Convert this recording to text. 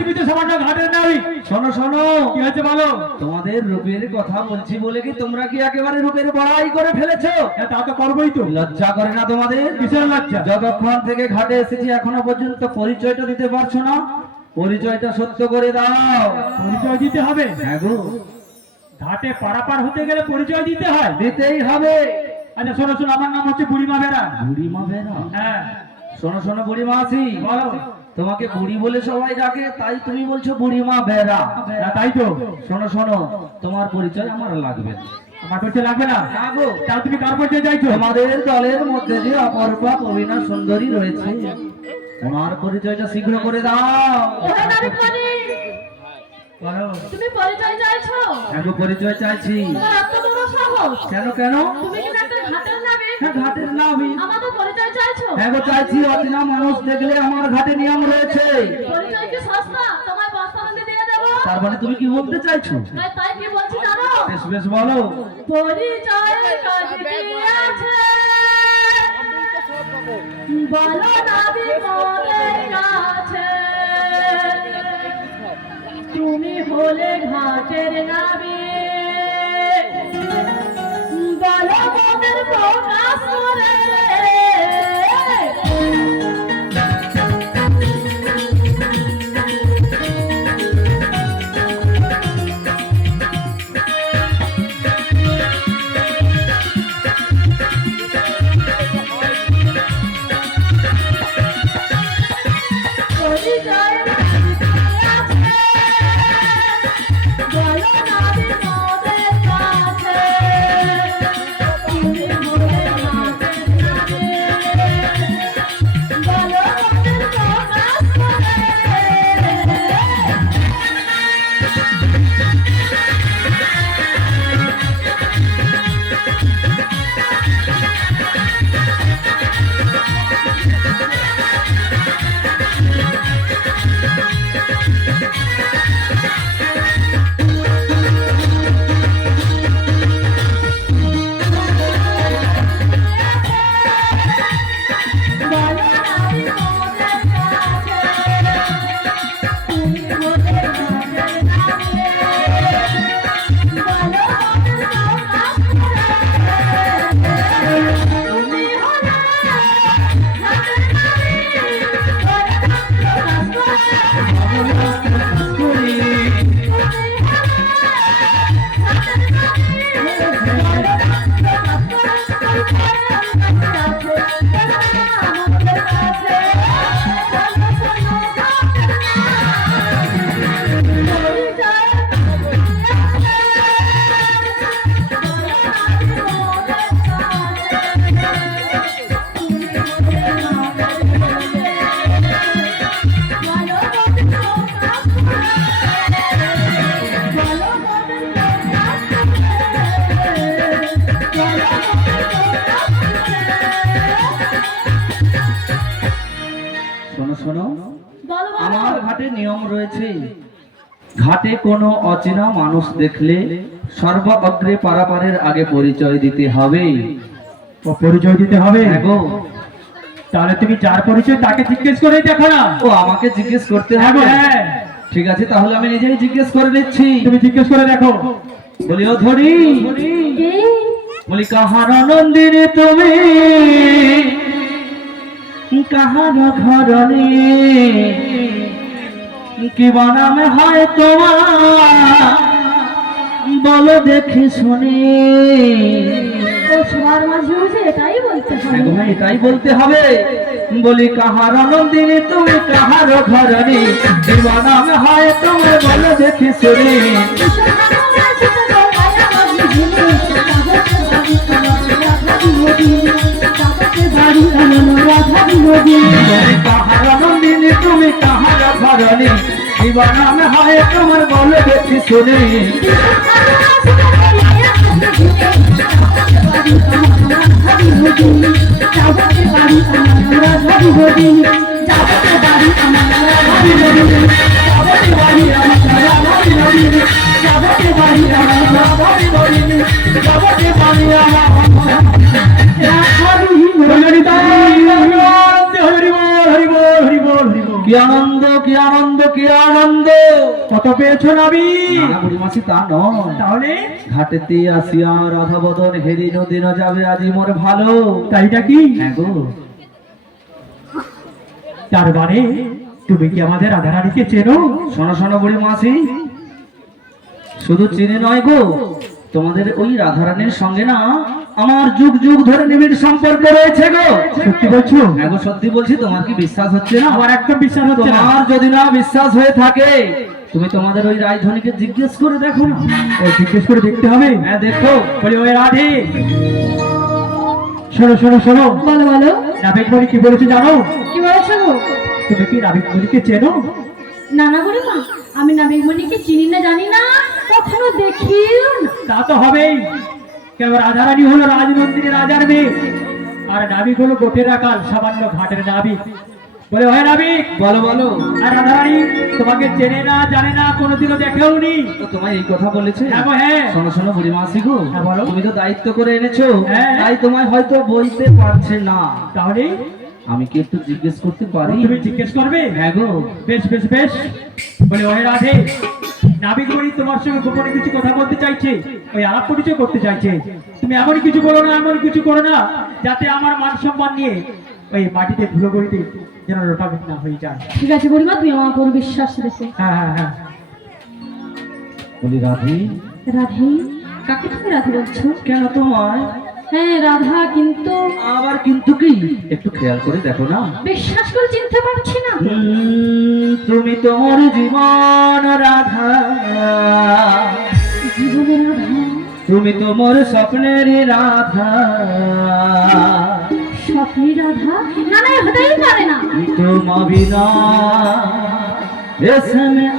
তুমি তো সামান্য ঘাটের নাবি। শোনো শোনো, কি হয়েছে বলো? তোমাদের রূপের কথা বলছি বলে কি তোমরা কি একেবারে রূপের বড়াই করে ফেলেছো? হ্যাঁ, তা তো করবোই তো। লজ্জা করে না তোমাদের? কিসের লজ্জা? যতক্ষণ থেকে ঘাটে এসেছি এখনো পর্যন্ত পরিচয়টা দিতে পারছো না। পরিচয়টা সত্য করে দাও। পরিচয় দিতে হবে? হ্যাঁ গো, ঘাটে পারাপার হতে গেলে পরিচয় দিতে হয়। দিতেই হবে। আচ্ছা শোনো শোনো, আমার নাম হচ্ছে বুড়িমা বেরা। বুড়িমা বেরা? হ্যাঁ। শোনো শোনো বুড়িমা আছি, বলো। তোমাকে বুড়ি বলে সবাই ডাকে, তাই তুমি বলছো বুড়িমা বেরা। হ্যাঁ, তাই তো। শোনো শোনো, তোমার পরিচয় আমার লাগবে না। আমার পরিচয় লাগবে না? না গো। তাহলে তুমি কার পরিচয় চাইছো? তোমাদের দলের মধ্যে যে অপরূপা প্রবীণা সুন্দরী রয়েছে, তোমার পরিচয়টা শীঘ্র করে দাও। ওরে নাবিকমণি, বলো। তুমি পরিচয় চাইছো? হ্যাঁ গো, পরিচয় চাইছি। তোমার এত বড় সাহস! কেন কেন? তুমি কি একটা ঘাটের নাবিক? হ্যাঁ, ঘাটের নাবি। আমাদের পরিচয় চাইছো? হ্যাঁ গো, চাইছি। অচেনা মানুষ দেখলে আমার ঘাটে নিয়ম রয়েছে। পরিচয় কি সস্তা? তোমায় বস্তা বাঁধে দিয়ে দেবো। তার মানে তুমি কি বলতে চাইছো? তাই কি বলছি জানো? বেশ বেশ বলো। পরিচয়ের কাজ কি আছে? বলো নাবিকদের কাছে। তুমি হলে ঘাটের নাবিক, বলো মনের প্রকাশ করে। পরিচয়ের কাজ কি আছে? বলো নাবিকদের কাছে। তুমি হলে ঘাটের নাবিক, বলো মনের প্রকাশ করে। বলো নাবিকদের কাছে। তুমি হলে ঘাটের নাবিক, বলো মনের প্রকাশ করে। তুমি হলে ঘাটের নাবিক, বলো মনের প্রকাশ করে। শোনো শোনো, বলো আমার ঘাটে নিয়ম রয়েছে। ঘাটে কোনো অচেনা মানুষ দেখলে সর্ব অগ্রে পারাপারের আগে পরিচয় দিতে হবে। ও, পরিচয় দিতে হবে? হ্যাঁ গো। তাহলে তুমি যার পরিচয় তাকে জিজ্ঞেস করে দেখো না। ও, আমাকে জিজ্ঞেস করতে হ্যাঁ হবে? গো, হ্যাঁ। ঠিক আছে, তাহলে আমি নিজেই জিজ্ঞেস করে নিচ্ছি। তুমি জিজ্ঞেস করে দেখো। বলি ও ধরি, কি? বলি কাহার নন্দিনী তুমি, কাহার ঘরণী, কি বানামে হয় তোমার, বলো দেখি শুনি। ও সবার মাঝে বসে এটাই বলতে হবে। হ্যাঁ গো, হ্যাঁ, এটাই বলতে হবে। বলি কাহার নন্দিনী তুমি, কাহার ঘরণী, কি বানামে হয় তোমার, বলো দেখি শুনি। বলি কাহার নন্দিনী তুমি, কাহার ঘরণী, কি বানামে হয় তোমার, বলো দেখি শুনি। কি আনন্দ কি আনন্দ, কি আনন্দ! কত পেয়েছো নাবি? না বুড়িমাসি, তা নয়। তাহলে ঘাটেতে আসিয়া রাধা বদন হেরি নদীন যাবে আজি মোর ভালো। তাইটা কি? হ্যাঁ গো। তার মানে তুমি কি আমাদের রাধারানীকে চেনো? শোনো শোনো বুড়িমাসি, শুধু চিনি নয় গো, তোমাদের ওই রাধারানীর সঙ্গে না আমার যুগ যুগ ধরে নিবিড় সম্পর্ক রয়েছে গো। সত্যি বলছো? হ্যাঁ গো, সত্যি বলছি। তোমার কি বিশ্বাস হচ্ছে না? আমার একদম বিশ্বাস হচ্ছে না। তোমার যদি না বিশ্বাস হয়ে থাকে, তুমি তোমাদের ওই রাজধানীকে জিজ্ঞেস করে দেখো না। ও জিজ্ঞেস করে দেখতে হবে। হ্যাঁ দেখো। বলি ওই রাধে, শোনো শোনো শোনো, বলো বলো, নাবিক বলি কি বলেছে জানো? কি বলেছো গো? তুমি কি নাবিক বলিকে চেনো? না না বুড়িমা, আমি নাবিকমণিকে চিনি না, জানি না, কখনো দেখিও না। তা তো হবেই, কেন রাধারানী হলো রাজনন্দিনী রাজার মেয়ে, আর নাবিক হলো গোটের আকাল সামান্য ঘাটের নাবিক। বলে হয় নাবিক, বলো বলো। আর রাধারানী তোমাকে চেনে না, জানে না, কোনোদিনও দেখেও নি। তো তোমায় এই কথা বলেছে? হ্যাঁ গো, হ্যাঁ। শোনো শোনো বুড়িমাসি গো, হ্যাঁ, বলো। তুমি তো দায়িত্ব করে এনেছো, হ্যাঁ। তাই তোমায় হয়তো বলতে পারছে না। তাহলে আমি কি একটু জিজ্ঞেস করতে পারি? তুমি জিজ্ঞেস করবে? হ্যাঁ গো। বেশ বেশ বেশ। বলে ওহে রাধে, নাবিক বলি তোমার সঙ্গে গোপনে কিছু কথা বলতে চাইছে, ওই আলাপ পরিচয় করতে চাইছে। তুমি এমন কিছু বলো না, এমন কিছু করো না, যাতে আমার মান সম্মান নিয়ে ওই মাটিতে ধুলো গড়িতে যেন রোটাবেট না হয়ে যায়। ঠিক আছে বুড়িমা, তুমি আমার উপর বিশ্বাস রেখো। হ্যাঁ হ্যাঁ হ্যাঁ। বলি রাধি, রাধে? কাকে তুমি রাধে বলছো? কেন তোমায়? হ্যাঁ রাধা, কিন্তু আবার কিন্তু কি? একটু খেয়াল করে দেখো না। বিশ্বাস করে চিনতে পারছি না। তুমি তোমার জীবন রাধা, জীবনের রাধা? তুমি তোমার স্বপ্নের রাধা, স্বপ্নী রাধা? না না, এ হতেই পারে না। तुम बिना इसमें